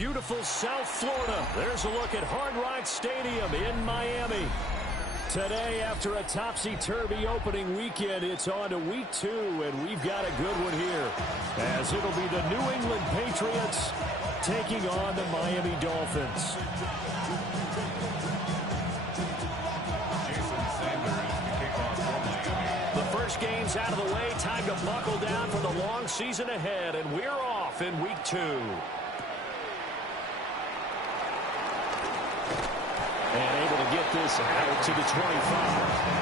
beautiful South Florida. There's a look at Hard Rock Stadium in Miami. Today, after a topsy-turvy opening weekend, it's on to week 2, and we've got a good one here, as it'll be the New England Patriots taking on the Miami Dolphins. The first game's out of the way. Time to buckle down for the long season ahead, and we're off in week 2. And able to get this out to the 25.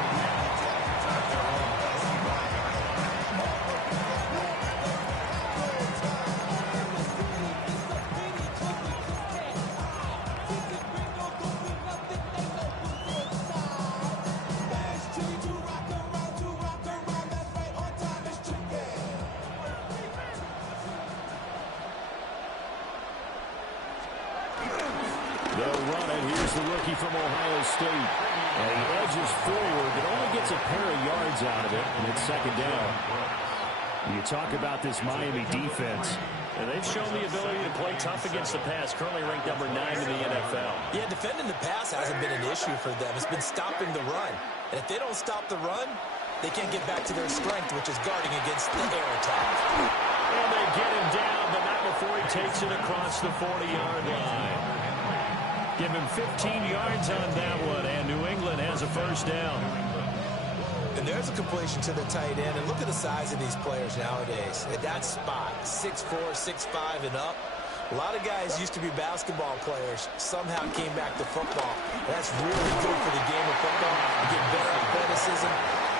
From Ohio State. And he edges forward, but only gets a pair of yards out of it, and it's second down. You talk about this Miami defense, and they've shown the ability to play tough against the pass, currently ranked number 9 in the NFL. Yeah, defending the pass hasn't been an issue for them. It's been stopping the run. And if they don't stop the run, they can't get back to their strength, which is guarding against the air attack. And they get him down, but not before he takes it across the 40-yard line. Give him 15 yards on that one, and New England has a first down. And there's a completion to the tight end. And look at the size of these players nowadays. At that spot, 6'4", 6'5", and up. A lot of guys used to be basketball players, somehow came back to football. That's really good for the game of football. You get better athleticism,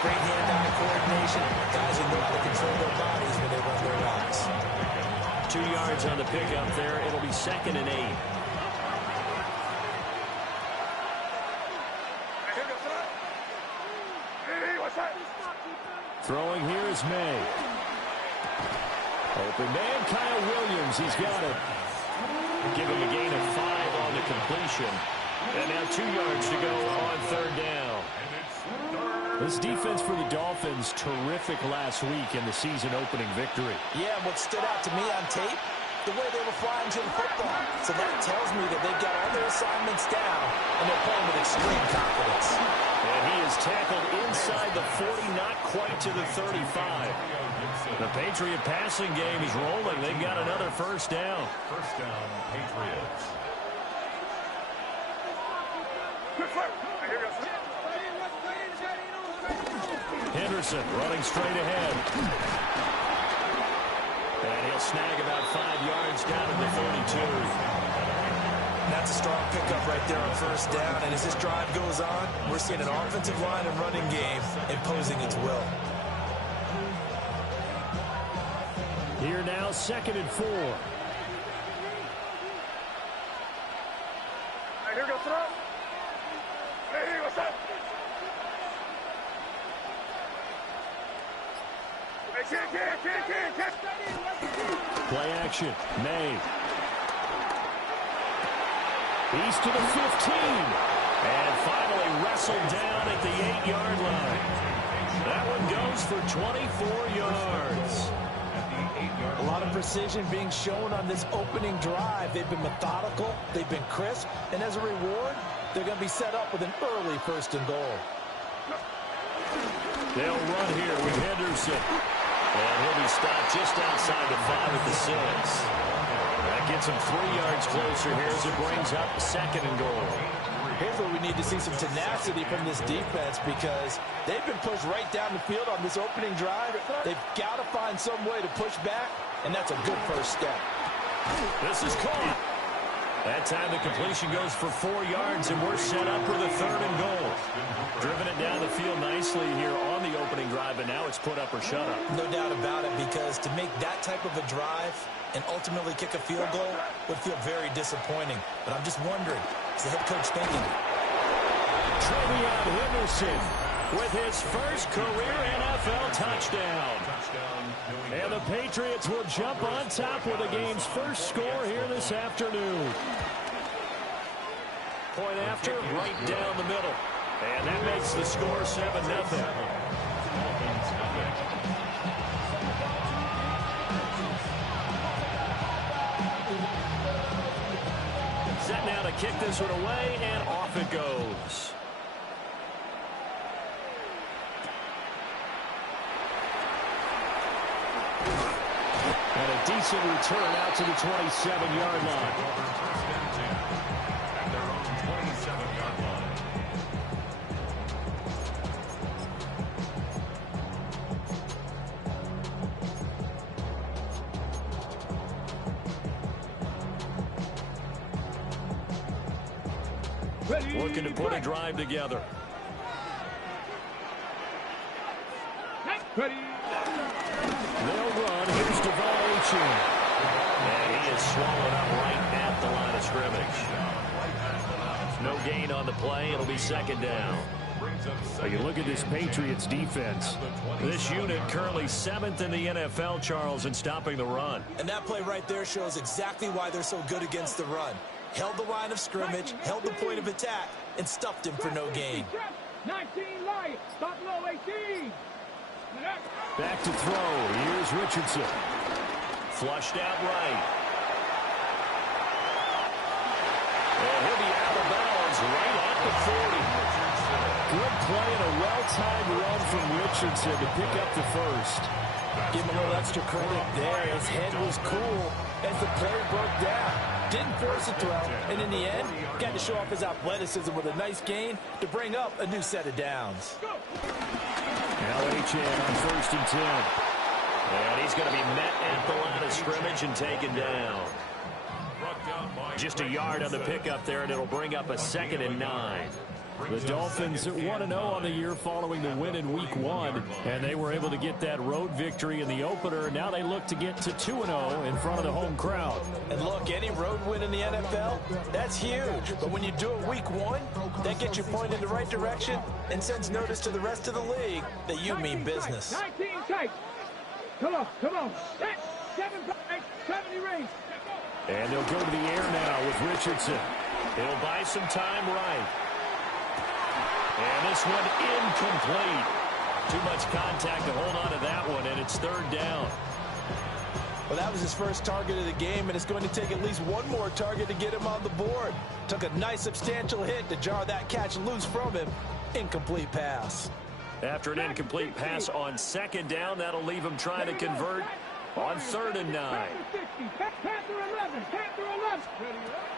great hand-eye coordination. Guys who know how to control their bodies when they run their routes. 2 yards on the pickup there. It'll be 2nd and 8. Throwing here is May. Open man, Kyle Williams. He's got it. Give him a gain of 5 on the completion. And now 2 yards to go on 3rd down. This defense for the Dolphins, terrific last week in the season opening victory. Yeah, what stood out to me on tape, the way they were flying to the football. So that tells me that they've got all their assignments down, and they're playing with extreme confidence. And he is tackled inside the 40, not quite to the 35. The Patriot passing game is rolling. They've got another first down. First down, Patriots. Henderson running straight ahead. And he'll snag about 5 yards down in the 32. That's a strong pickup right there on first down. And as this drive goes on, we're seeing an offensive line and running game imposing its will. Here now, 2nd and 4. Here goes throw. Hey, what's up? Play action. May. He's to the 15. And finally wrestled down at the 8-yard line. That one goes for 24 yards. A lot of precision being shown on this opening drive. They've been methodical. They've been crisp. And as a reward, they're going to be set up with an early 1st and goal. They'll run here with Henderson. And he'll be stopped just outside the 5 at the 6. That gets him 3 yards closer here as it brings up 2nd and goal. Here's where we need to see some tenacity from this defense, because they've been pushed right down the field on this opening drive. They've got to find some way to push back, and that's a good first step. This is caught. That time the completion goes for 4 yards, and we're set up for the 3rd and goal. Driven it down the field nicely here on the opening drive, but now it's put up or shut up. No doubt about it, because to make that type of a drive and ultimately kick a field goal would feel very disappointing. But I'm just wondering, is the head coach thinking? Trevion Henderson with his first career NFL touchdown. And the Patriots will jump on top with the game's first score here this afternoon. Point after, right down the middle. And that makes the score 7-0. kick this one away, and off it goes. And a decent return out to the 27-yard line. At their own 27-yard line. Looking to put a drive together. Ready. They'll run. Here's WK2. And he is swallowed up right at the line of scrimmage. No gain on the play. It'll be second down. You look at this Patriots defense. This unit currently 7th in the NFL, Charles, in stopping the run. And that play right there shows exactly why they're so good against the run. Held the line of scrimmage, held the point of attack, and stuffed him for no gain. 19 light. Stop low 18. Back to throw. Here's Richardson. Flushed out right. And he'll be out of bounds right at the 40. Good play and a well-timed run from Richardson to pick up the first. Give him a little extra credit there. His head was cool as the play broke down. Didn't force a throw, and in the end, got to show off his athleticism with a nice gain to bring up a new set of downs. LHN on 1st and 10. And he's going to be met at the line of scrimmage and taken down. Just a yard on the pickup there, and it'll bring up a 2nd and 9. The Dolphins 1-0 on the year following the win in Week 1, and they were able to get that road victory in the opener. Now they look to get to 2-0 in front of the home crowd. And look, any road win in the NFL, that's huge. But when you do it Week 1, that gets you pointed in the right direction and sends notice to the rest of the league that you mean business. 19 tight. Come on. Set. 7 tight. 70 rings. And they'll go to the air now with Richardson. He'll buy some time right. And this one incomplete. Too much contact to hold on to that one, and it's 3rd down. Well, that was his first target of the game, and it's going to take at least one more target to get him on the board. Took a nice substantial hit to jar that catch loose from him. Incomplete pass. After an incomplete pass on 2nd down, that'll leave him trying to convert on 3rd and 9.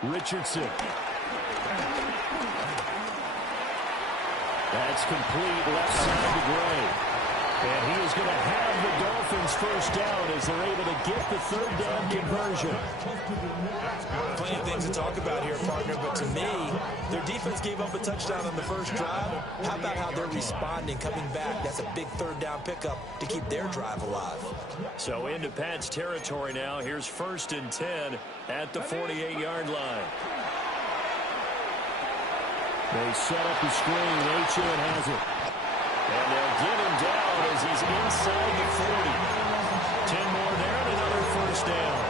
Richardson. That's complete left side to Gray. And he is going to have the Dolphins first down as they're able to get the 3rd down conversion. Plenty of things to talk about here, partner, but to me, their defense gave up a touchdown on the first drive. How about how they're responding, coming back? That's a big 3rd down pickup to keep their drive alive. So into Pat's territory now. Here's 1st and 10 at the 48-yard line. They set up the screen. HN has it. And they'll get him down as he's inside the 40. 10 more there and another first down.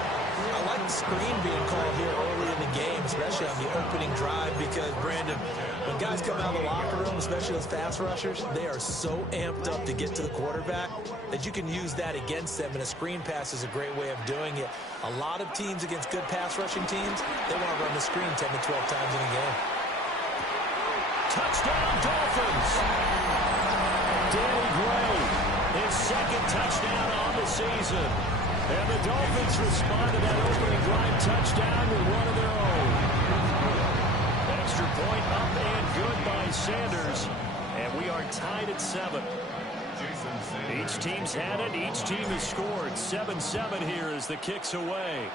I like the screen being called here early in the game, especially on the opening drive, because, Brandon, when guys come out of the locker room, especially those pass rushers, they are so amped up to get to the quarterback that you can use that against them, and a screen pass is a great way of doing it. A lot of teams against good pass rushing teams, they want to run the screen 10 to 12 times in a game. Touchdown, Dolphins. Danny Gray, his 2nd touchdown on the season. And the Dolphins respond to that opening drive touchdown with one of their own. Extra point up and good by Sanders. And we are tied at 7. Each team's had it. Each team has scored. 7-7 here as the kick's away.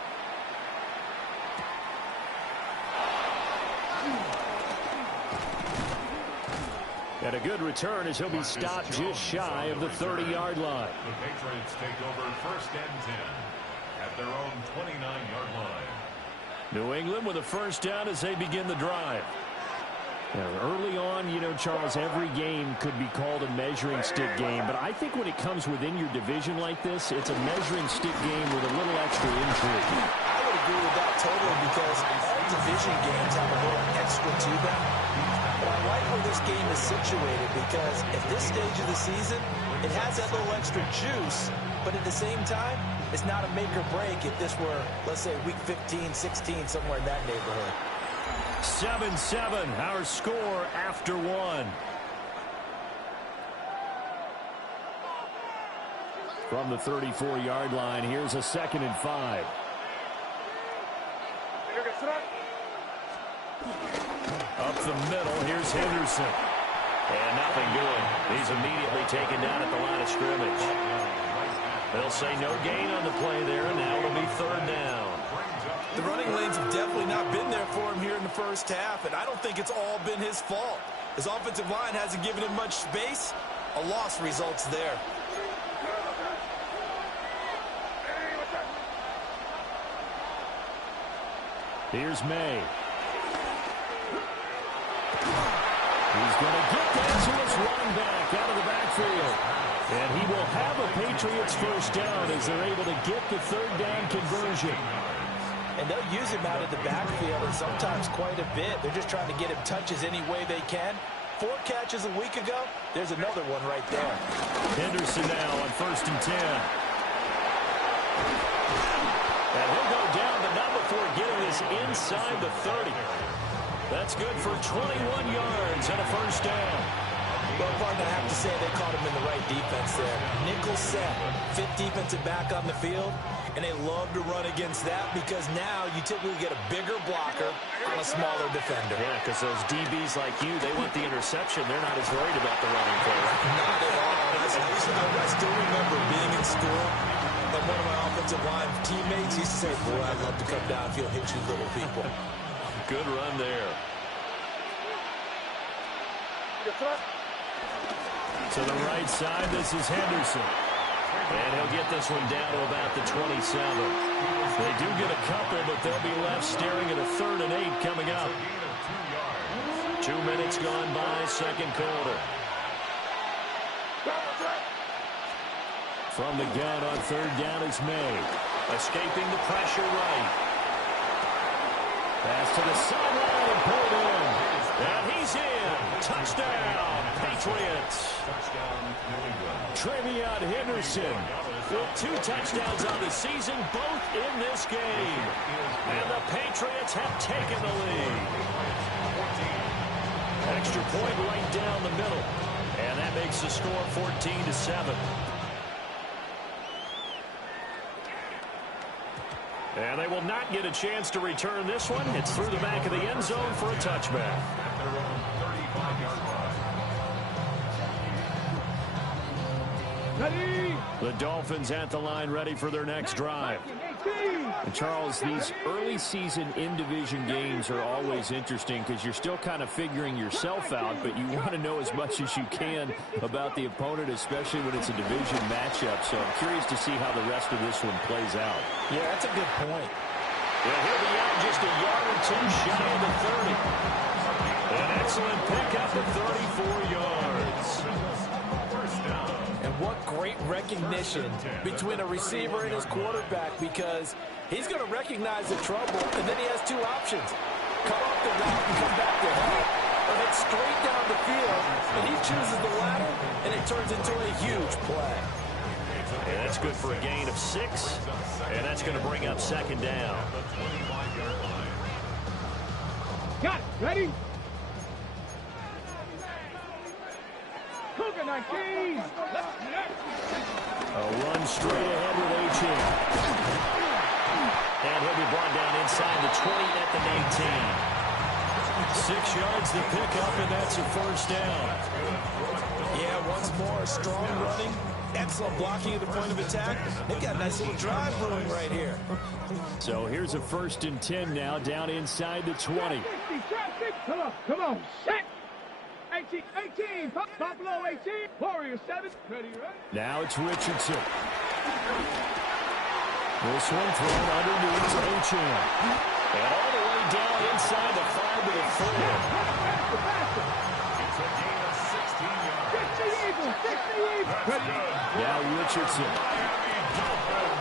And a good return as he'll be stopped just shy of the 30-yard line. The Patriots take over 1st and 10 at their own 29-yard line. New England with a first down as they begin the drive. Now, early on, you know, Charles, every game could be called a measuring stick game. But I think when it comes within your division like this, it's a measuring stick game with a little extra intrigue. I would agree with that totally, because all division games have a little extra to them. But I like where this game is situated, because at this stage of the season, it has that little extra juice, but at the same time, it's not a make or break if this were, let's say, week 15, 16, somewhere in that neighborhood. 7-7, our score after one. From the 34-yard line, here's a 2nd and 5. Up the middle, here's Henderson. And nothing doing. He's immediately taken down at the line of scrimmage. They'll say no gain on the play there, and now it'll be 3rd down. The running lanes have definitely not been there for him here in the first half, and I don't think it's all been his fault. His offensive line hasn't given him much space. A loss results there. Here's May. He's going to get that to his running back out of the backfield. And he will have a Patriots first down as they're able to get the 3rd down conversion. And they'll use him out of the backfield, and sometimes quite a bit. They're just trying to get him touches any way they can. 4 catches a week ago. There's another one right there. Henderson now on 1st and 10. And he'll go down, but not before getting this inside the 30. That's good for 21 yards and a first down. Well, partner, I have to say they caught him in the right defense there. Nickel set, 5th defensive back on the field, and they love to run against that because now you typically get a bigger blocker on a smaller defender. Yeah, because those DBs like you, they want the interception. They're not as worried about the running play. Not at all. I still remember being in school, and one of my offensive line teammates used to say, boy, I'd love to come downfield, hit you little people. Good run there. To the right side, this is Henderson. And he'll get this one down to about the 27. They do get a couple, but they'll be left staring at a 3rd and 8 coming up. 2 minutes gone by, 2nd quarter. From the gun on 3rd down is May. Escaping the pressure right. Pass to the sideline and pulled in. And he's in. Touchdown, Patriots. Trevion Henderson with 2 touchdowns on the season, both in this game. And the Patriots have taken the lead. Extra point right down the middle. And that makes the score 14-7. And they will not get a chance to return this one. It's through the back of the end zone for a touchback. Ready. The Dolphins at the line ready for their next drive. And Charles, these early season in-division games are always interesting because you're still kind of figuring yourself out, but you want to know as much as you can about the opponent, especially when it's a division matchup. So I'm curious to see how the rest of this one plays out. Yeah, that's a good point. Yeah, he'll be out just a yard or 2 shy of the 30. An excellent pickup at 34 yards. And what great recognition between a receiver and his quarterback, because he's going to recognize the trouble, and then he has 2 options. Come off the route and come back to help, or head straight down the field, and he chooses the latter, and it turns into a huge play. And that's good for a gain of 6, and that's going to bring up 2nd down. Got it. Ready. Cougar 19. A run straight ahead with Achin. And he'll be brought down inside the 20 at the 19. 6 yards to pick up, and that's a first down. Yeah, once more, strong running, excellent blocking at the point of attack. They've got a nice little drive brewing right here. So here's a 1st and 10 now, down inside the 20. Come on, set. 18, Buffalo 18, Warrior 7, ready, right? Now it's Richardson. This one thrown underneath to Achin. And all the way down inside the 5 to the 4. It's a gain of 16 yards. 60 Eagles. Now Richardson.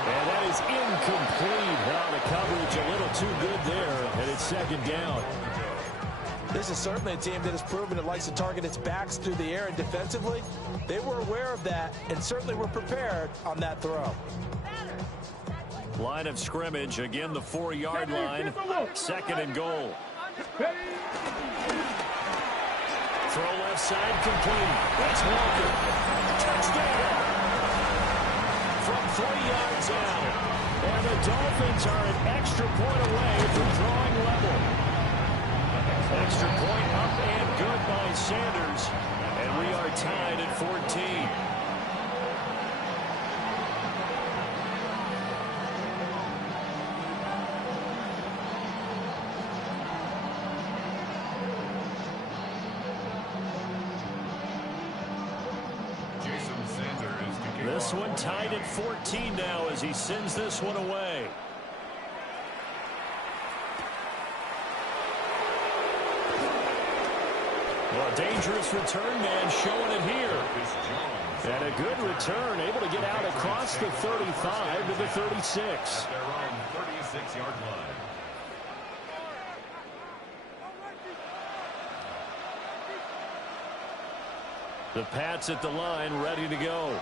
And that is incomplete. Now the coverage a little too good there, and it's 2nd down. This is certainly a team that has proven it likes to target its backs through the air, and defensively, they were aware of that and certainly were prepared on that throw. Line of scrimmage, again the 4-yard line, 2nd and goal. Throw left side complete. That's Walker. Touchdown. From 3 yards out. And the Dolphins are an extra point away from drawing level. Extra point up and good by Sanders. And we are tied at 14. This one tied at 14 now as he sends this one away. Well, a dangerous return man showing it here. And a good return, able to get out across the 35 to the 36. At their own 36-yard line. The Pats at the line, ready to go.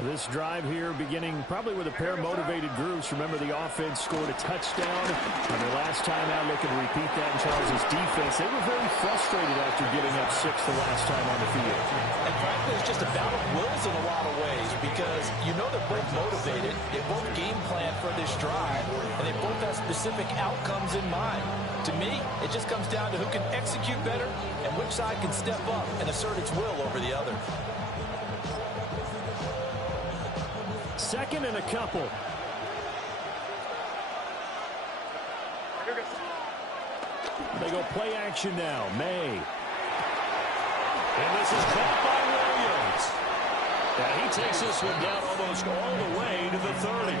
This drive here beginning probably with a pair of motivated groups. Remember, the offense scored a touchdown on their last time out, looking to repeat that in Charles' defense. They were very frustrated after giving up 6 the last time on the field. And frankly, it's just a battle of wills in a lot of ways because you know they're both motivated. They both game plan for this drive, and they both have specific outcomes in mind. To me, it just comes down to who can execute better and which side can step up and assert its will over the other. Second and a couple. They go play action now. May. And this is caught by Williams. Now he takes this one down almost all the way to the 30.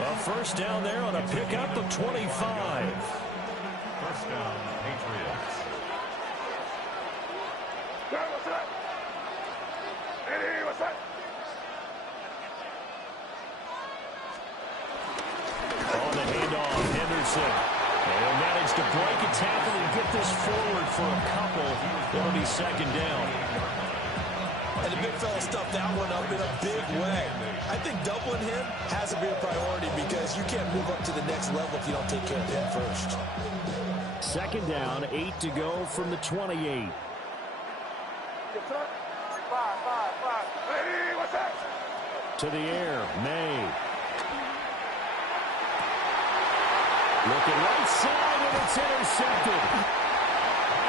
A first down there on a pickup of 25. First down, Patriots. On the handoff, Henderson. They'll manage to break a tackle and get this forward for a couple. It'll be second down. And the big fella stuffed that one up in a big way. I think doubling him has to be a priority because you can't move up to the next level if you don't take care of him first. Second down, 8 to go from the 28. To the air, May. Looking right side, and it's intercepted.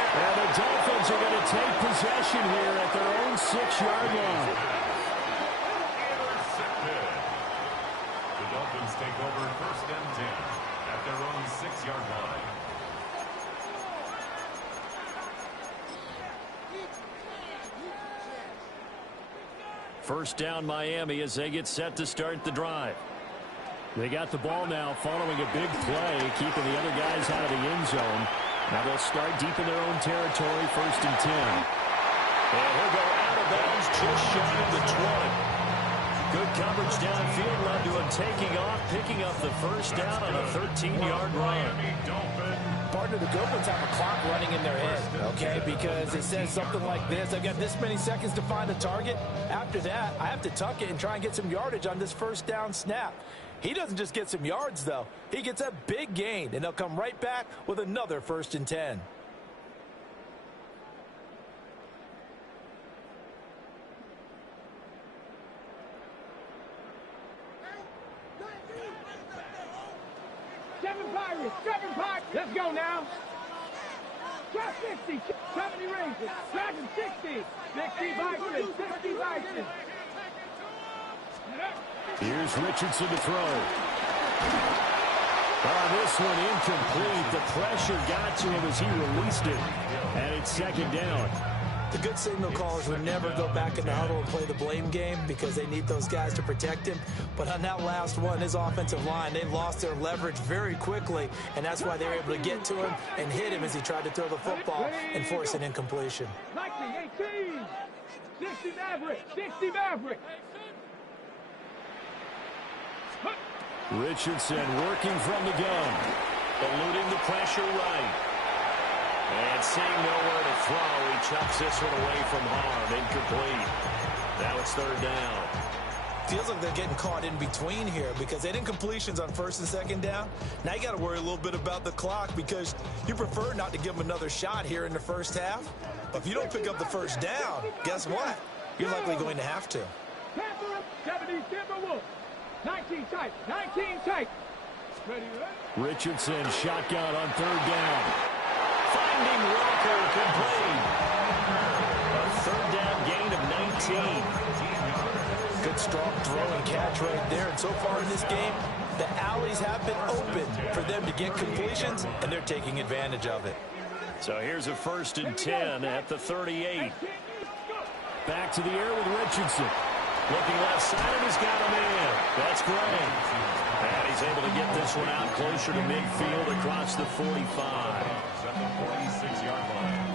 And the Dolphins are going to take possession here at their own 6-yard line. Intercepted. The Dolphins take over first and 10 at their own 6-yard line. First down, Miami, as they get set to start the drive. They got the ball now following a big play, keeping the other guys out of the end zone. Now they'll start deep in their own territory, first and 10. And he'll go out of bounds just shy of the 20. Good coverage downfield led to him taking off, picking up the first down on a 13-yard run. Partner, the good ones have a clock running in their head, okay? Because it says something like this: I've got this many seconds to find a target. After that, I have to tuck it and try and get some yardage on this first down snap. He doesn't just get some yards, though. He gets a big gain, and they'll come right back with another first and 10. Seven Pirates, let's go now. Drop 60, 70 Rangers, Dragon 60, 60 Vikings, 60 Vikings. Here's Richardson to throw. This one incomplete. The pressure got to him as he released it. And it's second down. The good signal callers would never go back in the huddle and play the blame game because they need those guys to protect him. But on that last one, his offensive line, they lost their leverage very quickly, and that's why they were able to get to him and hit him as he tried to throw the football and force an incompletion. 18, 60 Maverick, 60 Maverick. Richardson working from the gun, eluding the pressure right. And seeing nowhere to throw, he chucks this one away from harm. Incomplete. Now it's third down. Feels like they're getting caught in between here because they didn't completions on first and second down. Now you got to worry a little bit about the clock because you prefer not to give them another shot here in the first half. But if you don't pick up the first down, guess what? You're likely going to have to. 70 Timberwolves. 19 tight. 19 tight. Richardson shotgun on third down. Finding Walker complete. A third down gain of 19. Good strong throw and catch right there. And so far in this game, the alleys have been open for them to get completions, and they're taking advantage of it. So here's a 1st and 10 at the 38. Back to the air with Richardson. Looking left side, and he's got him in. That's great. And he's able to get this one out closer to midfield across the 45. At the 46-yard line.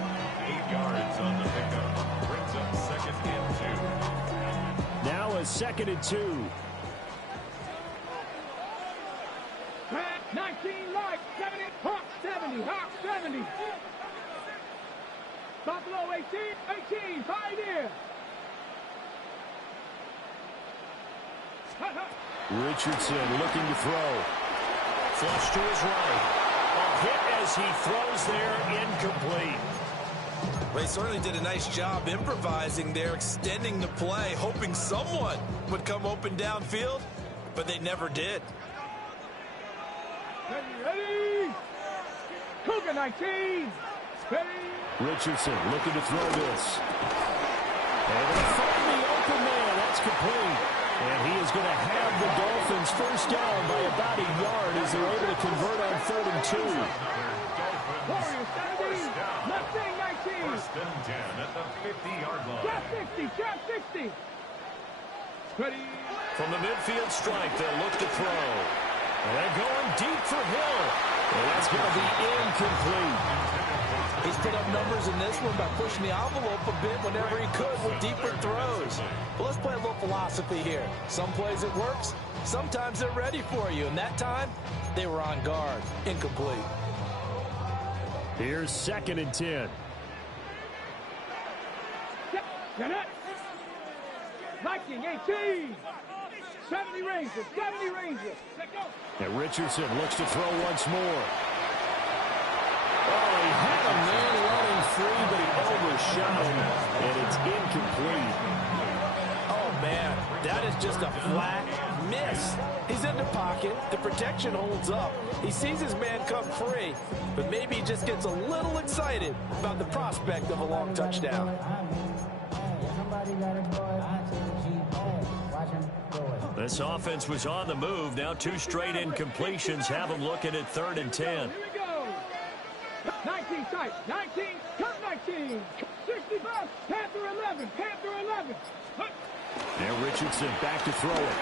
8 yards on the pickup. Brings up 2nd and 2. Now a 2nd and 2. 19 light, 70, Hawk 70, Hawk 70. Buffalo 18, pioneer. Richardson looking to throw. Flush to his right. A hit as he throws there, incomplete. Well, he certainly did a nice job improvising there, extending the play, hoping someone would come open downfield, but they never did. Ready? Cougar 19. Ready? Richardson looking to throw this. Able to find the open man. That's complete. And he is going to have the Dolphins first down by about a yard as they're able to convert on 3rd and 2. Warriors 70. Mustang 19. 1st and 10 at the 50-yard line. Trap 60, trap 60. Ready? From the midfield stripe, they'll look to throw. And they're going deep for Hill. And that's going to be incomplete. He's put up numbers in this one by pushing the envelope a bit whenever he could with deeper throws. But let's play a little philosophy here. Some plays it works, sometimes they're ready for you. And that time, they were on guard. Incomplete. Here's 2nd and 10. Viking 18. 70 Rangers, 70 Rangers. And Richardson looks to throw once more. Oh, he had a man running free, but he overshot him, and it's incomplete. Oh, man, that is just a flat miss. He's in the pocket. The protection holds up. He sees his man come free, but maybe he just gets a little excited about the prospect of a long touchdown. This offense was on the move. Now 2 straight incompletions have them looking at 3rd and 10. Here we go. 19 tight, 19, cut 19. 65, Panther 11, Panther 11. Now Richardson back to throw it.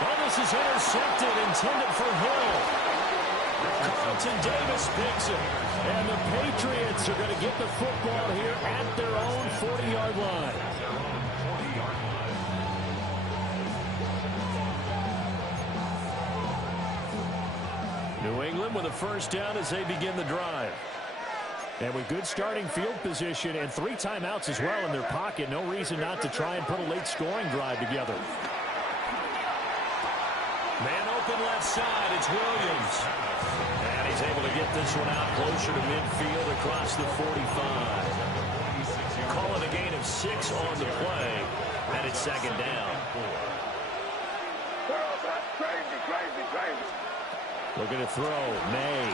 Oh, this is intercepted, intended for Hill. Carlton Davis picks it. And the Patriots are going to get the football here at their own 40-yard line. New England with a first down as they begin the drive. And with good starting field position and 3 timeouts as well in their pocket, no reason not to try and put a late scoring drive together. Man open left side, it's Williams. And he's able to get this one out closer to midfield across the 45. Call it a gain of 6 on the play, and it's 2nd down. Looking to throw, May.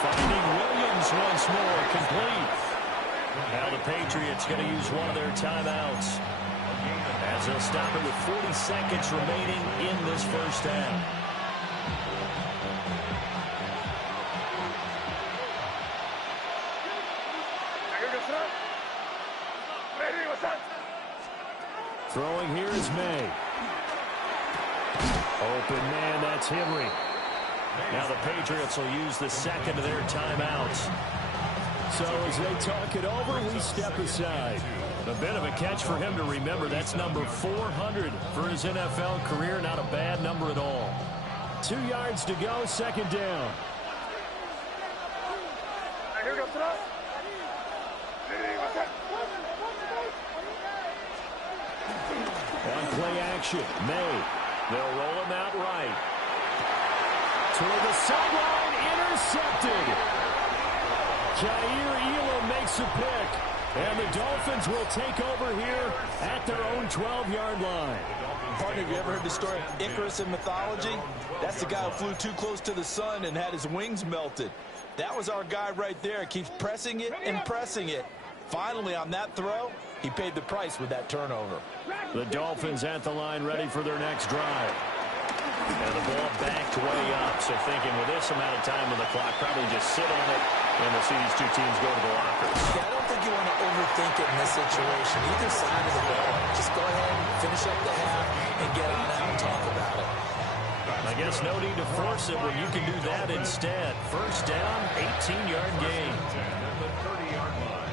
Finding Williams once more, complete. Now the Patriots going to use one of their timeouts as they'll stop it with 40 seconds remaining in this first half. Throwing here is May. Open man, that's Henry. Now the Patriots will use the 2nd of their timeouts. So as they talk it over, we step aside. A bit of a catch for him to remember. That's number 400 for his NFL career. Not a bad number at all. 2 yards to go, 2nd down. Play action. May. They'll roll him out right. Toward the sideline. Intercepted. Jair Elam makes a pick. And the Dolphins will take over here at their own 12-yard line. Partner, have you ever heard the story of Icarus in mythology? That's the guy who flew too close to the sun and had his wings melted. That was our guy right there. Keeps pressing it and pressing it. Finally, on that throw, he paid the price with that turnover. The Dolphins at the line ready for their next drive. And the ball backed way up. So thinking with this amount of time on the clock, probably just sit on it, and we'll see these two teams go to the lockers. Yeah, I don't think you want to overthink it in this situation. Either side of the ball. Just go ahead and finish up the half and get on out and talk about it. I guess no need to force it when you can do that instead. First down, 18-yard gain. At the 30-yard line.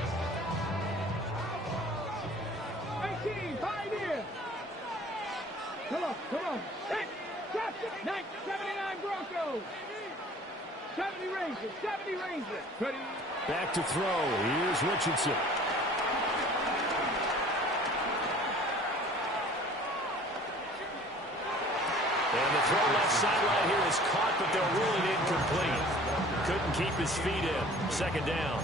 18, 5 in. Come on. Hey, catch it. 79 Broncos. 70 Rangers. Ready. Back to throw. Here's Richardson. And the throw left sideline here is caught, but they'll rule it incomplete. Couldn't keep his feet in. Second down.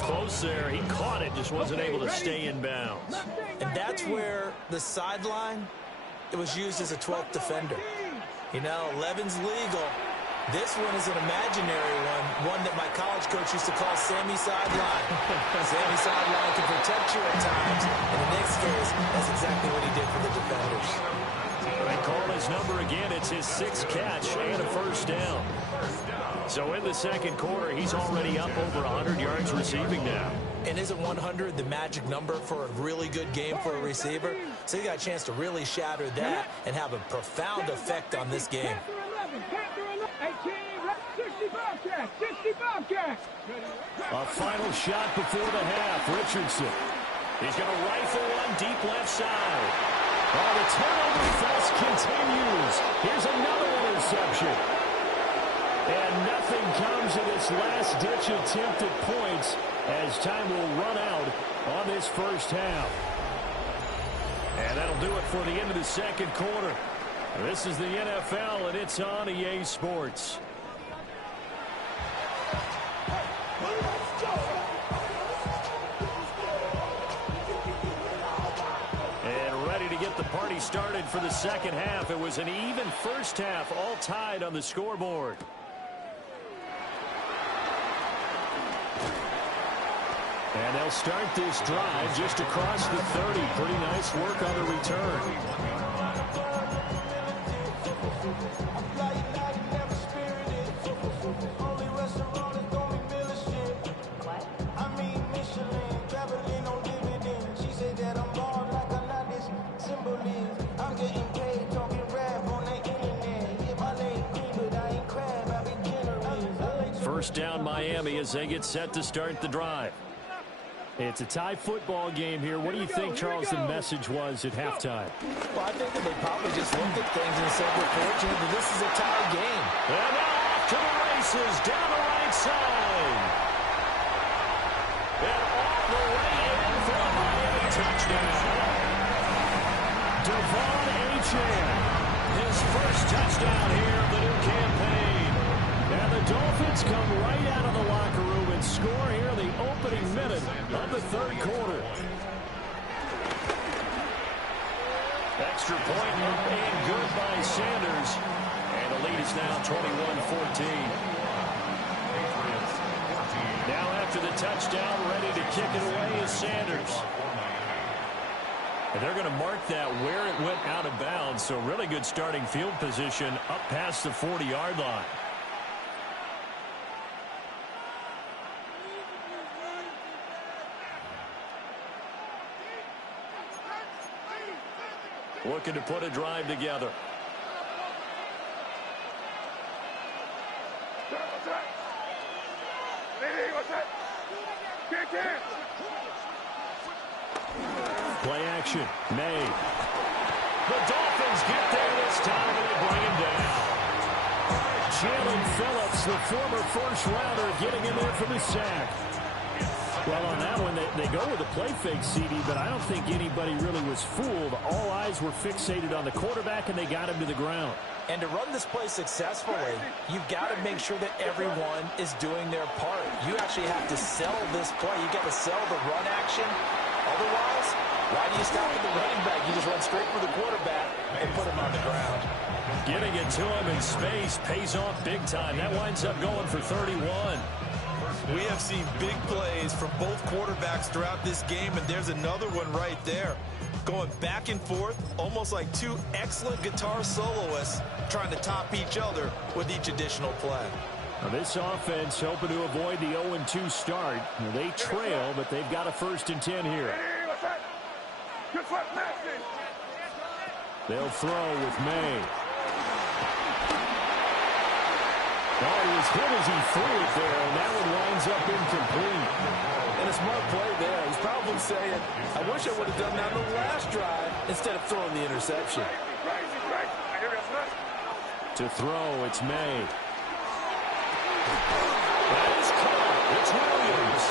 Close there. He caught it, just wasn't able to stay in bounds. And that's where the sideline, it was used as a 12th defender. You know, 11's legal. This one is an imaginary one that my college coach used to call Sammy Sideline. Sammy Sideline can protect you at times. In the next case, that's exactly what he did for the defenders. They call his number again. It's his 6th catch and a first down. So in the second quarter, he's already up over 100 yards receiving now. And isn't 100 the magic number for a really good game for a receiver? So you got a chance to really shatter that and have a profound effect on this game. 65 catch. A final shot before the half. Richardson. He's going to rifle one deep left side. Oh, the turnover fest continues. Here's another interception. And nothing comes of this last-ditch attempt at points as time will run out on this first half. And that'll do it for the end of the second quarter. This is the NFL, and it's on EA Sports. And ready to get the party started for the second half. It was an even first half, all tied on the scoreboard. And they'll start this drive just across the 30. Pretty nice work on the return. First down Miami as they get set to start the drive. It's a tie football game here. What do you think, Charles, the message was at halftime? Well, I think that they probably just looked at things and said we're fortunate that this is a tie game. And now off to the races down the right side. And all the way in for a Miami touchdown. Devon Achane, his first touchdown here of the new campaign. And the Dolphins come right out of the locker room and score here in the opening minute of the third quarter. Extra point and good by Sanders. And the lead is now 21-14. Now after the touchdown, ready to kick it away is Sanders. And they're going to mark that where it went out of bounds. So really good starting field position up past the 40-yard line. Looking to put a drive together. Play action. May. The Dolphins get there this time and they bring him down. Jalen Phillips, the former first rounder, getting in there for the sack. Well, on that one, they go with a play fake, CD, but I don't think anybody really was fooled. All eyes were fixated on the quarterback, and they got him to the ground. And to run this play successfully, you've got to make sure that everyone is doing their part. You actually have to sell this play. You've got to sell the run action. Otherwise, why do you stop at the running back? You just run straight for the quarterback and put him on the ground. Getting it to him in space pays off big time. That winds up going for 31. We have seen big plays from both quarterbacks throughout this game, and there's another one right there. Going back and forth, almost like two excellent guitar soloists trying to top each other with each additional play. Now this offense hoping to avoid the 0-2 start. They trail, but they've got a 1st and 10 here. They'll throw with May. Oh, he was hit as he threw it there, and that one winds up incomplete. And a smart play there. He's probably saying, I wish I would have done that on the last drive instead of throwing the interception. To throw, it's May. That is caught. It's Williams.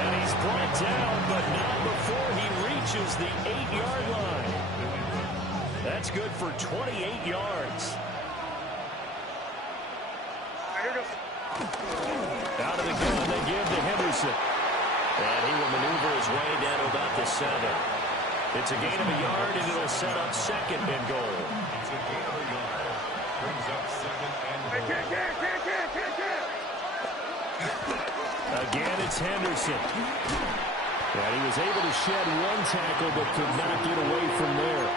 And he's brought down, but not before he reaches the 8-yard line. That's good for 28 yards. Out of the gun, they give to Henderson. And he will maneuver his way down to about the 7. It's a gain of a yard, and it'll set up 2nd and goal. It's a gain of a yard. Brings up 2nd and goal. Again, it's Henderson. And he was able to shed one tackle, but could not get away from there.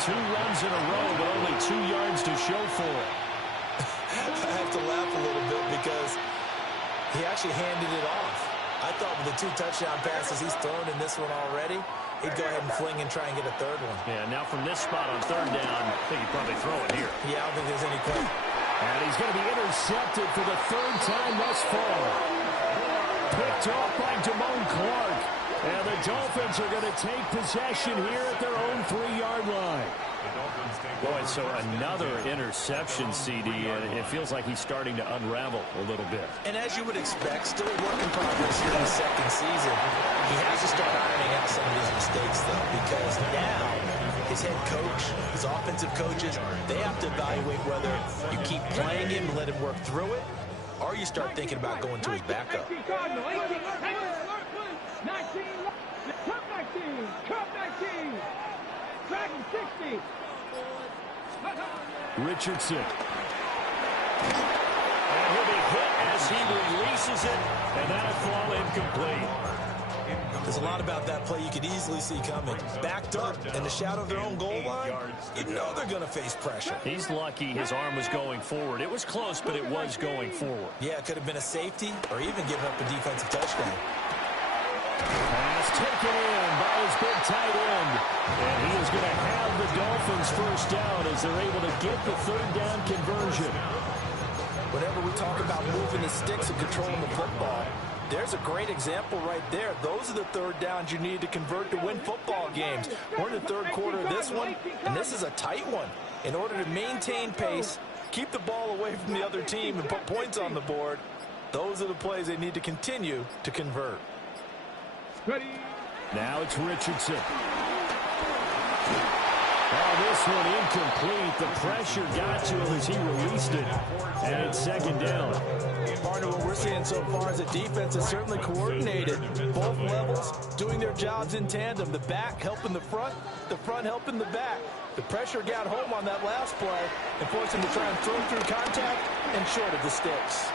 2 runs in a row, but only 2 yards to show for it. I have to laugh a little bit because he actually handed it off. I thought with the 2 touchdown passes he's thrown in this one already, he'd go ahead and fling and try and get a 3rd one. Yeah, now from this spot on 3rd down, I think he'd probably throw it here. Yeah, I don't think there's any question. And he's going to be intercepted for the 3rd time thus far. Picked off by Damone Clark. And the Dolphins are going to take possession here at their own 3-yard line. Boy, so another interception, CD, and it feels like he's starting to unravel a little bit. And as you would expect, still a work in progress here in the 2nd season. He has to start ironing out some of these mistakes, though, because now his head coach, his offensive coaches, they have to evaluate whether you keep playing him and let him work through it, or you start thinking about going to his backup. 19, Cup 19, Dragon 60. Richardson. And he'll be hit as he releases it, and that'll fall incomplete. There's a lot about that play you could easily see coming. Backed up in the shadow of their own goal line, you know they're going to face pressure. He's lucky his arm was going forward. It was close, but it was going forward. Yeah, it could have been a safety or even given up a defensive touchdown. Pass taken in by his big tight end. And he is going to have the Dolphins 1st down as they're able to get the 3rd down conversion. Whenever we talk about moving the sticks and controlling the football, there's a great example right there. Those are the 3rd downs you need to convert to win football games. We're in the 3rd quarter of this one, and this is a tight one. In order to maintain pace, keep the ball away from the other team, and put points on the board, those are the plays they need to continue to convert. Now it's Richardson. Oh, this one incomplete. The pressure got to him as he released it. And it's 2nd down. Part of what we're seeing so far is the defense is certainly coordinated. Both levels doing their jobs in tandem. The back helping the front helping the back. The pressure got home on that last play and forced him to try and throw through contact and short of the sticks.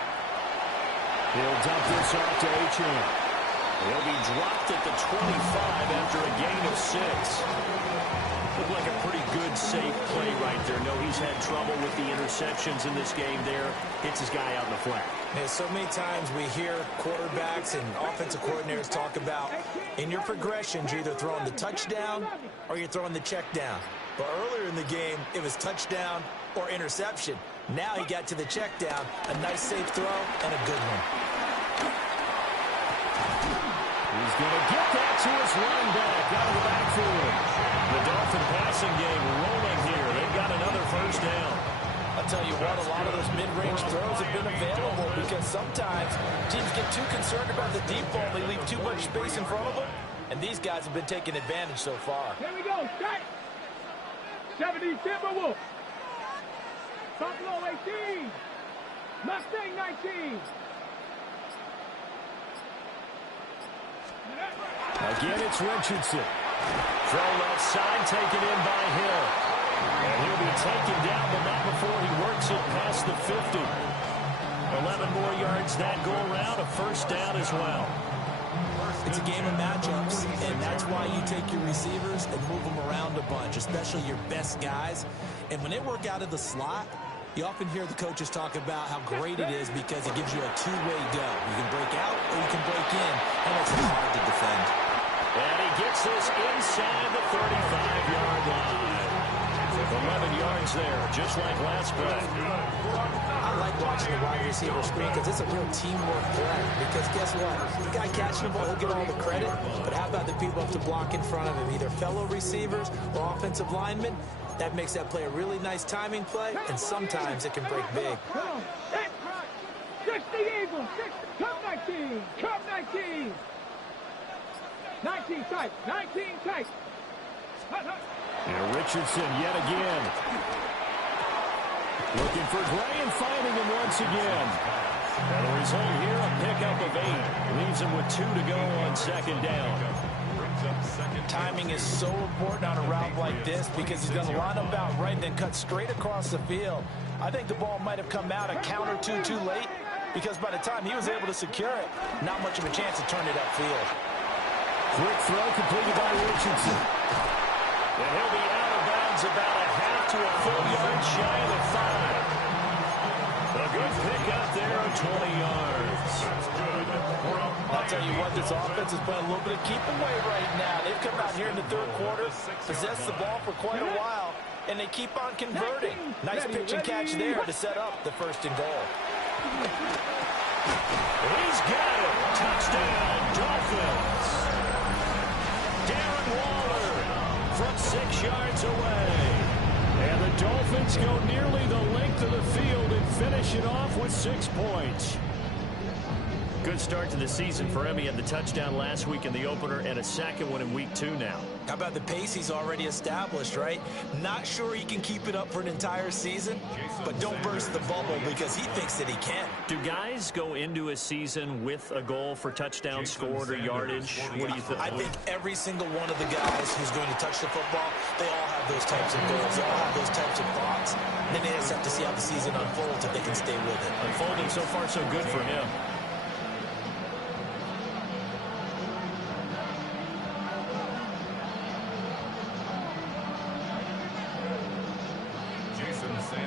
He'll dump this off to Achane. He'll be dropped at the 25 after a gain of 6. Looked like a pretty good, safe play right there. No, he's had trouble with the interceptions in this game there. Hits his guy out in the flat. Hey, so many times we hear quarterbacks and offensive coordinators talk about in your progressions, you're either throwing the touchdown or you're throwing the check down. But earlier in the game, it was touchdown or interception. Now he got to the check down, a nice safe throw, and a good one. He's going to get that to his running back out of the backfield. The Dolphin passing game rolling here. They've got another 1st down. I'll tell you what, a lot of those mid-range throws have been available because sometimes teams get too concerned about the deep ball. They leave too much space in front of them, and these guys have been taking advantage so far. Here we go, strike. 70 Timberwolves. Buffalo 18. Mustang 19. Again, it's Richardson. Throw left side, taken in by Hill. And he'll be taken down, but not before he works it past the 50. 11 more yards that go around, a first down as well. It's a game of matchups, and that's why you take your receivers and move them around a bunch, especially your best guys. And when they work out of the slot, you often hear the coaches talk about how great it is because it gives you a two-way go. You can break out or you can break in, and it's hard to defend. And he gets this inside the 35-yard line. 11 yards there, just like last play. I like watching the wide receiver screen because it's a real teamwork play. Because guess what? The guy catching the ball, he'll get all the credit. But how about the people up to block in front of him, either fellow receivers or offensive linemen? That makes that play a really nice timing play, and sometimes it can break big. 60 Eagles, 60, come 19, come 19. 19 tight, 19 tight. And Richardson yet again. Looking for Gray and finding him once again. And the result here, a pickup of 8. Leaves him with 2 to go on second down. Timing is so important on a route like this because he's going to line up out right and then cut straight across the field. I think the ball might have come out a count or two too late because by the time he was able to secure it, not much of a chance to turn it upfield. Quick throw completed by Richardson. And he'll be out of bounds about a half to a full yard shy of the 5. A good pick up there of 20 yards. I'll tell you what, this offense is playing a little bit of keep away right now. They've come out here in the third quarter, possessed the ball for quite a while, and they keep on converting. Nice pitch and catch there to set up the first and goal. He's got it. Touchdown, Dolphins. Darren Waller from 6 yards away. And the Dolphins go nearly the length of the field and finish it off with 6 points. Good start to the season for him. He had the touchdown last week in the opener and a second one in week 2 now. How about the pace he's already established, right? Not sure he can keep it up for an entire season, but don't burst the bubble because he thinks that he can. Do guys go into a season with a goal for touchdown scored or yardage? What do you think? I think every single one of the guys who's going to touch the football, they all have those types of goals. They all have those types of thoughts. And then they just have to see how the season unfolds if they can stay with it. Unfolding so far so good for him.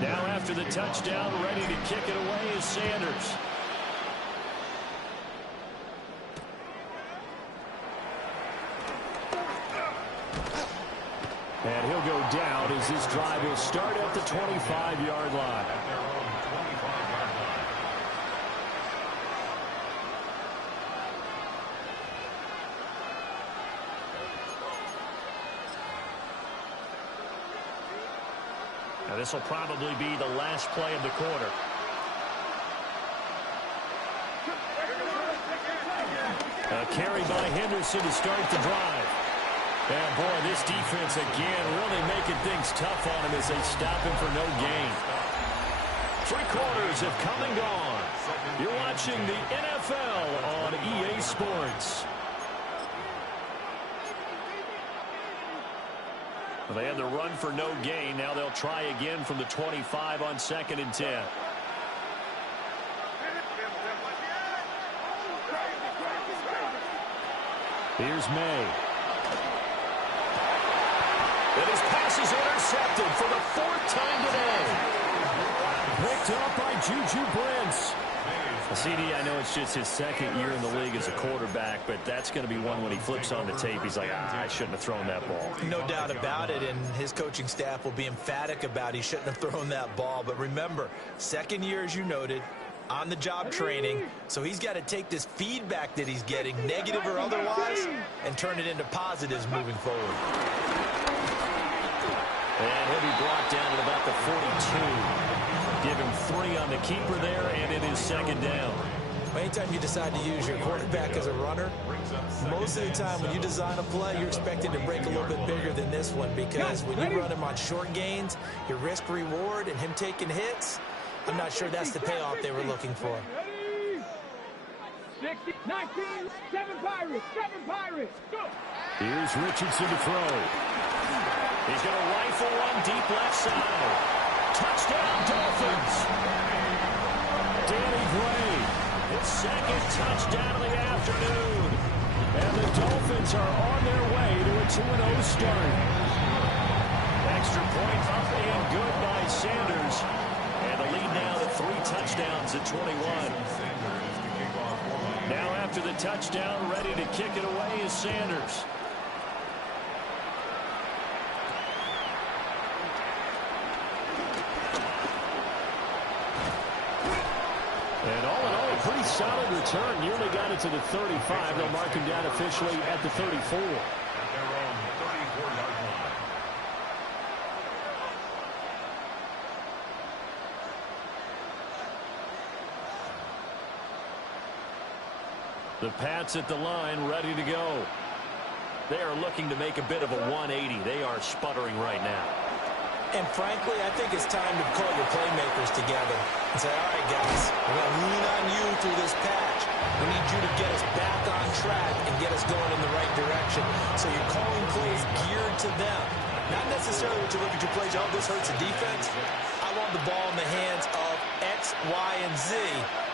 Now after the touchdown, ready to kick it away is Sanders. And he'll go down as this drive will start at the 25-yard line. Now this will probably be the last play of the quarter. A carry by Henderson to start the drive. And boy, this defense again really making things tough on him as they stop him for no gain. 3 quarters have come and gone. You're watching the NFL on EA Sports. They had the run for no gain. Now they'll try again from the 25 on 2nd and 10. Here's May. And his pass is intercepted for the 4th time today. Picked up by Juju Brents. CD, I know it's just his 2nd year in the league as a quarterback, but that's going to be one when he flips on the tape. He's like, I shouldn't have thrown that ball. No doubt about it, and his coaching staff will be emphatic about he shouldn't have thrown that ball. But remember, 2nd year, as you noted, on-the-job training, so he's got to take this feedback that he's getting, negative or otherwise, and turn it into positives moving forward. And he'll be brought down at about the 42. Give him 3 on the keeper there, and it is second down. Anytime you decide to use your quarterback as a runner, most of the time when you design a play, you're expecting to break a little bit bigger than this one, because when you run him on short gains, your risk-reward and him taking hits, I'm not sure that's the payoff they were looking for. 60, 19, 7 Pirates, 7 Pirates. Go. Here's Richardson to throw. He's going to rifle one deep left side. Touchdown, Dolphins. Danny Gray, his second touchdown of the afternoon. And the Dolphins are on their way to a 2-0 start. Extra point up and good by Sanders. And the lead now to 3 touchdowns at 21. Now after the touchdown, ready to kick it away is Sanders. And all in all, a pretty solid return. Nearly got it to the 35. They'll mark him down officially at the 34. The Pats at the line, ready to go. They are looking to make a bit of a 180. They are sputtering right now. And frankly, I think it's time to call your playmakers together and say, all right, guys, we're going to lean on you through this patch. We need you to get us back on track and get us going in the right direction. So you're calling plays geared to them. Not necessarily when you look at your plays, oh, this hurts the defense. I want the ball in the hands of X, Y, and Z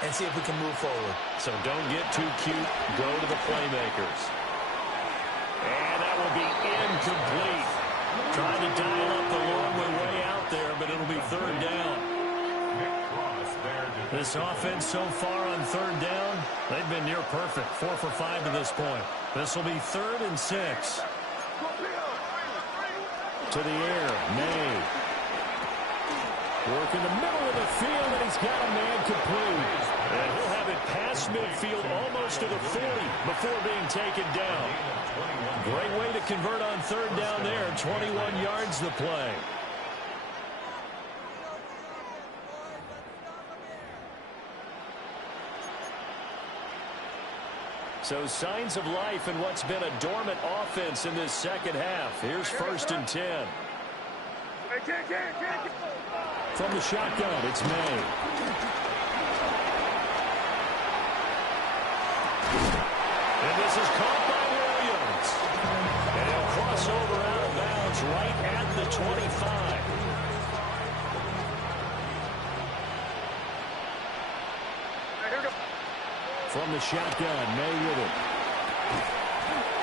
and see if we can move forward. So don't get too cute. Go to the playmakers. And that will be incomplete. Trying to dial up the long way out there, but it'll be third down. This offense so far on third down, they've been near perfect. 4 for 5 to this point. This will be 3rd and 6. To the air, May. Work in the middle of the field, and he's got a man complete. And he'll have it past midfield almost to the 40 before being taken down. Great way to convert on third down there. 21 yards the play. So signs of life in what's been a dormant offense in this second half. Here's 1st and 10. From the shotgun, it's May. And this is caught by Williams. And he'll cross over out of bounds right at the 25. From the shotgun, May with it.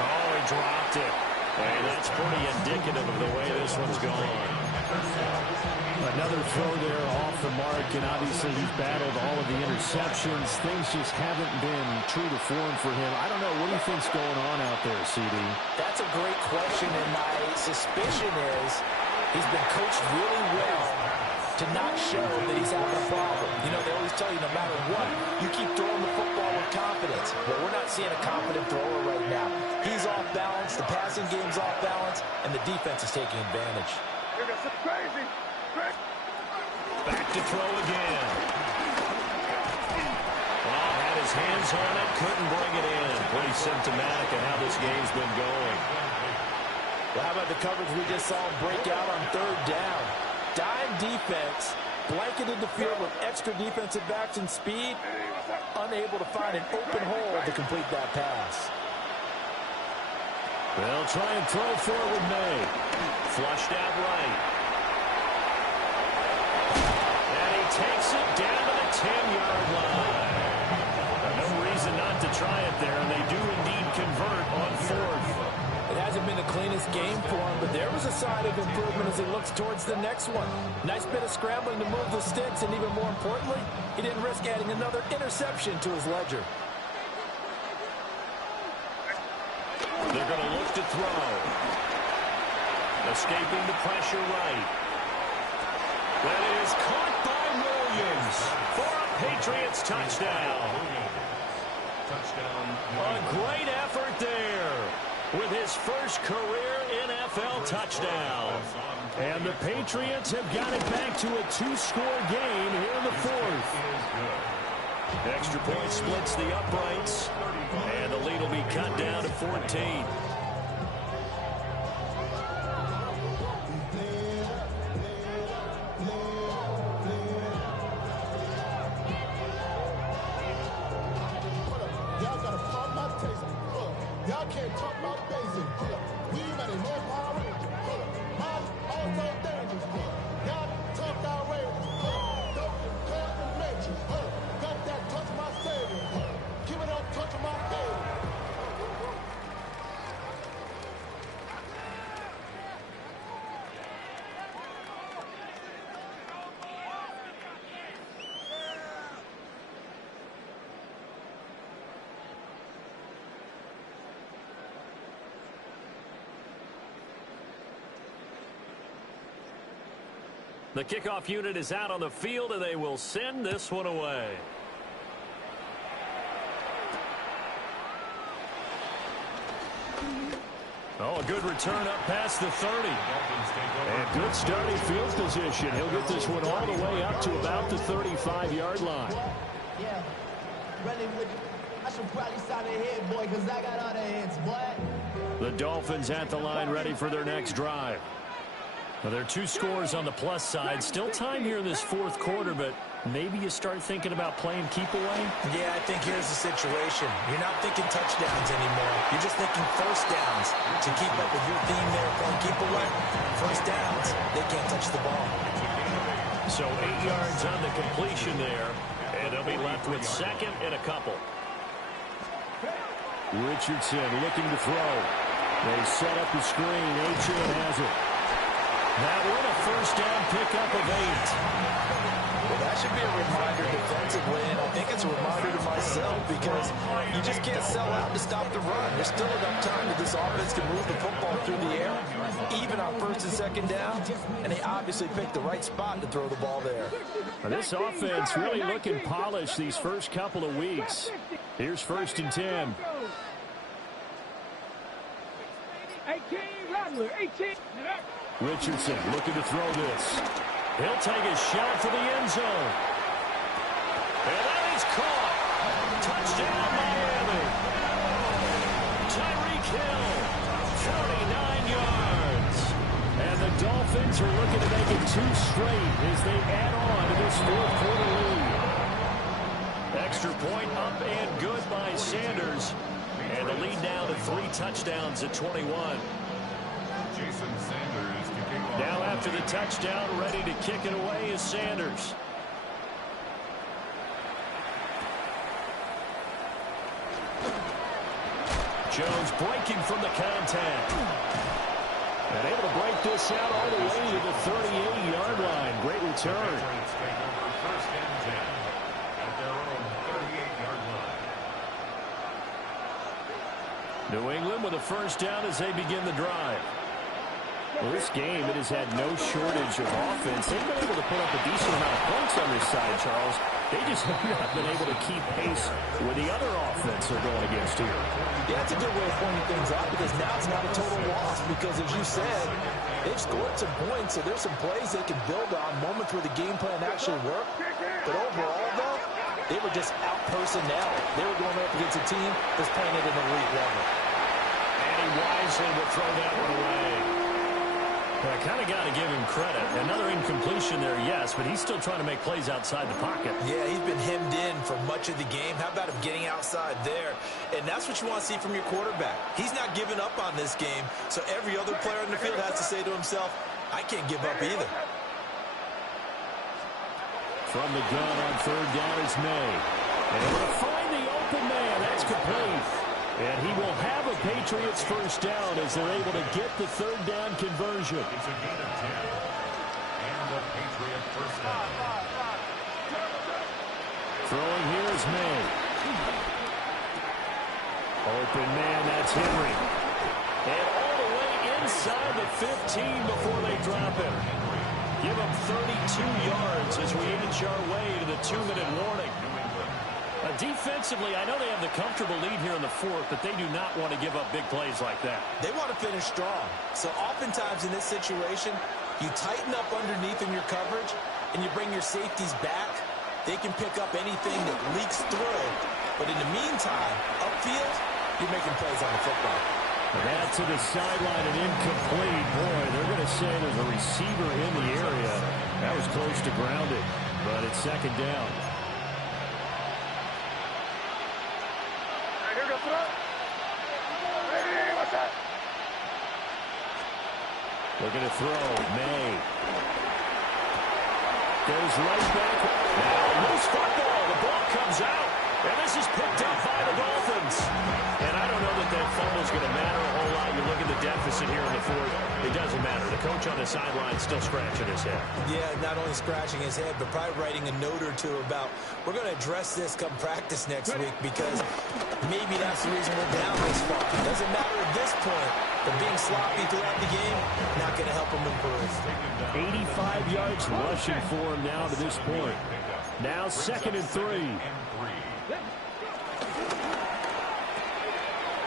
Oh, he dropped it. And that's pretty indicative of the way this one's going. Another throw there off the mark, and obviously he's battled all of the interceptions. Things just haven't been true to form for him. I don't know. What do you think's going on out there, CD? That's a great question, and my suspicion is he's been coached really well to not show that he's having a problem. You know, they always tell you no matter what, you keep throwing the football with confidence. But we're not seeing a confident thrower right now. He's off balance, the passing game's off balance, and the defense is taking advantage. Back to throw again. Well, had his hands on it, couldn't bring it in. Pretty symptomatic of how this game's been going. Well, how about the coverage we just saw him break out on third down? Dime defense, blanketed the field with extra defensive backs and speed, unable to find an open hole to complete that pass. They'll try and throw for it with May. Flushed out right. And he takes it down to the 10-yard line. No reason not to try it there, and they do indeed convert on 4th. It hasn't been the cleanest game for him, but there was a sign of improvement as he looks towards the next one. Nice bit of scrambling to move the sticks, and even more importantly, he didn't risk adding another interception to his ledger. They're going to look to throw. Escaping the pressure right. That is caught by Williams for a Patriots touchdown. A great effort there with his first career NFL touchdown. And the Patriots have got it back to a two-score game here in the fourth. Extra point splits the uprights, and the lead will be cut down to 14. Y'all can't talk about basic. We got a more power. Mom also dangerous. Y'all talk outrageous. Don't compare the mention. Got that touch my savior. Give it up, touch my baby. The kickoff unit is out on the field, and they will send this one away. Oh, a good return up past the 30. And good starting field position. He'll get this one all the way up to about the 35-yard line. Yeah, running with you. I should probably sign a head, boy, because I got all the heads, boy. The Dolphins at the line ready for their next drive. Well, there are two scores on the plus side. Still time here in this fourth quarter, but maybe you start thinking about playing keep away? Yeah, I think here's the situation. You're not thinking touchdowns anymore. You're just thinking first downs to keep up with your theme there, playing keep away. First downs, they can't touch the ball. So 8 yards on the completion there, and they'll be left with second and a couple. Richardson looking to throw. They set up the screen. Achan has it. That one a first down pickup of 8. Well, that should be a reminder defensively, and I think it's a reminder to myself because you just can't sell out to stop the run. There's still enough time that this offense can move the football through the air, even on first and second down, and they obviously picked the right spot to throw the ball there. Well, this offense really looking polished these first couple of weeks. Here's first and 10. 18, Rattler, 18. Richardson looking to throw this. He'll take a shot for the end zone. And that is caught. Touchdown, Miami. Tyreek Hill, 49 yards. And the Dolphins are looking to make it 2 straight as they add on to this fourth quarter lead. Extra point up and good by Sanders. And the lead now to 3 touchdowns at 21. Jason Sanders to kick off. Now after the touchdown, ready to kick it away is Sanders. Jones breaking from the contact. And able to break this out all the way to the 38-yard line. Great return. Patriots take over first and 10 at their own 38-yard line. New England with a first down as they begin the drive. Well, this game, it has had no shortage of offense. They've been able to put up a decent amount of points on this side, Charles. They just have not been able to keep pace with the other offense they're going against here. Yeah, that's a good way of pointing things out because now it's not a total loss because, as you said, they've scored some points, so there's some plays they can build on, moments where the game plan actually worked. But overall, though, they were just out personnel. They were going up against a team that's playing at an elite level. And he wisely will throw that one away. Well, I kind of got to give him credit. Another incompletion there, yes, but he's still trying to make plays outside the pocket. Yeah, he's been hemmed in for much of the game. How about him getting outside there? And that's what you want to see from your quarterback. He's not giving up on this game, so every other player in the field has to say to himself, I can't give up either. From the gun on third down is May. And able to find the open man. That's complete. And he will have a Patriots first down as they're able to get the third down conversion. It's a gain of 10 and a Patriot first down. Throwing here is May. Open man, that's Henry. And all the way inside the 15 before they drop him. Give him 32 yards as we inch our way to the 2-minute warning. A Defensively, I know they have the comfortable lead here in the fourth, but they do not want to give up big plays like that. They want to finish strong. So oftentimes in this situation, you tighten up underneath in your coverage, and you bring your safeties back. They can pick up anything that leaks through. But in the meantime, upfield, you're making plays on the football. That to the sideline and incomplete. Boy, they're going to say there's a receiver in the area. That was close to grounded, but it's second down. Looking to throw. May. Goes right back. Now, loose football. The ball comes out. And this is picked up by the Dolphins. And I don't know that fumble's going to matter a whole lot. You look at the deficit here in the fourth. It doesn't matter. The coach on the sideline still scratching his head. Yeah, not only scratching his head, but probably writing a note or two about, we're going to address this come practice next week because maybe that's the reason we're down this far. It doesn't matter at this point, but being sloppy throughout the game, not going to help him improve. 85 yards rushing for him now to this point. Now 2nd and 3.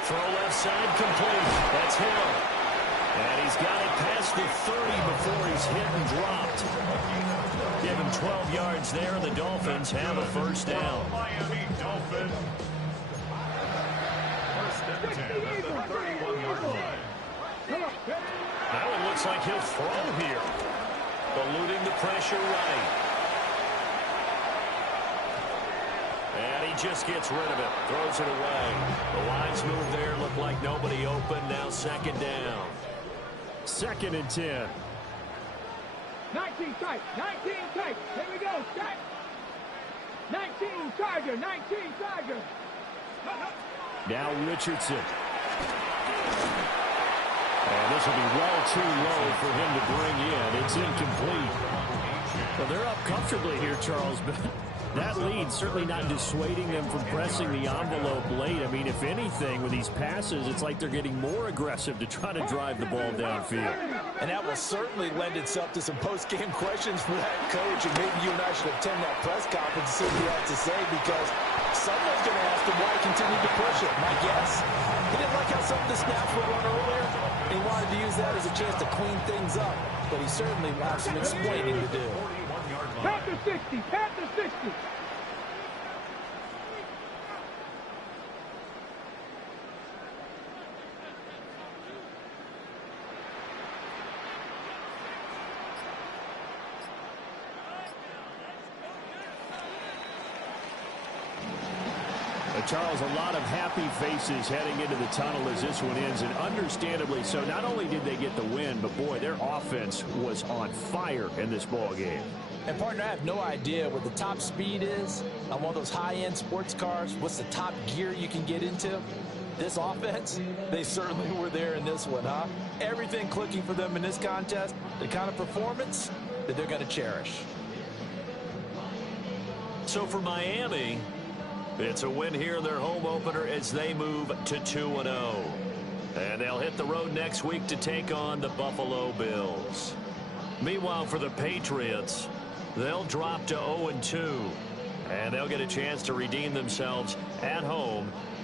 Throw left side complete. That's Hill. And he's got it past the 30 before he's hit and dropped. Give him 12 yards there, and the Dolphins have a first down. Miami Dolphins. First and 10 at the 31-yard line. That one looks like he'll throw here. Eluding the pressure right. And he just gets rid of it. Throws it away. The lines move there. Look like nobody open. Now 2nd down. 2nd and 10. 19 tight. 19 tight. Here we go. Tight. 19 Charger. 19 Charger. Now Richardson. And this will be well too low for him to bring in. It's incomplete. Well, they're up comfortably here, Charles, but that lead certainly not dissuading them from pressing the envelope late. I mean, if anything, with these passes, it's like they're getting more aggressive to try to drive the ball downfield. And that will certainly lend itself to some post-game questions for that coach, and maybe you and I should attend that press conference and see what he has to say, because someone's going to ask him why he continued to push it. My guess, he didn't like how some of the snaps were run earlier, and he wanted to use that as a chance to clean things up, but he certainly will have some explaining to do. Panther 60. Panther 60. Charles, a lot of happy faces heading into the tunnel as this one ends, and understandably so. Not only did they get the win, but boy, their offense was on fire in this ball game. And partner, I have no idea what the top speed is on one of those high-end sports cars. What's the top gear you can get into? This offense, they certainly were there in this one, huh? Everything clicking for them in this contest, the kind of performance that they're going to cherish. So for Miami, it's a win here in their home opener as they move to 2-0. And they'll hit the road next week to take on the Buffalo Bills. Meanwhile, for the Patriots, they'll drop to 0-2. And they'll get a chance to redeem themselves at home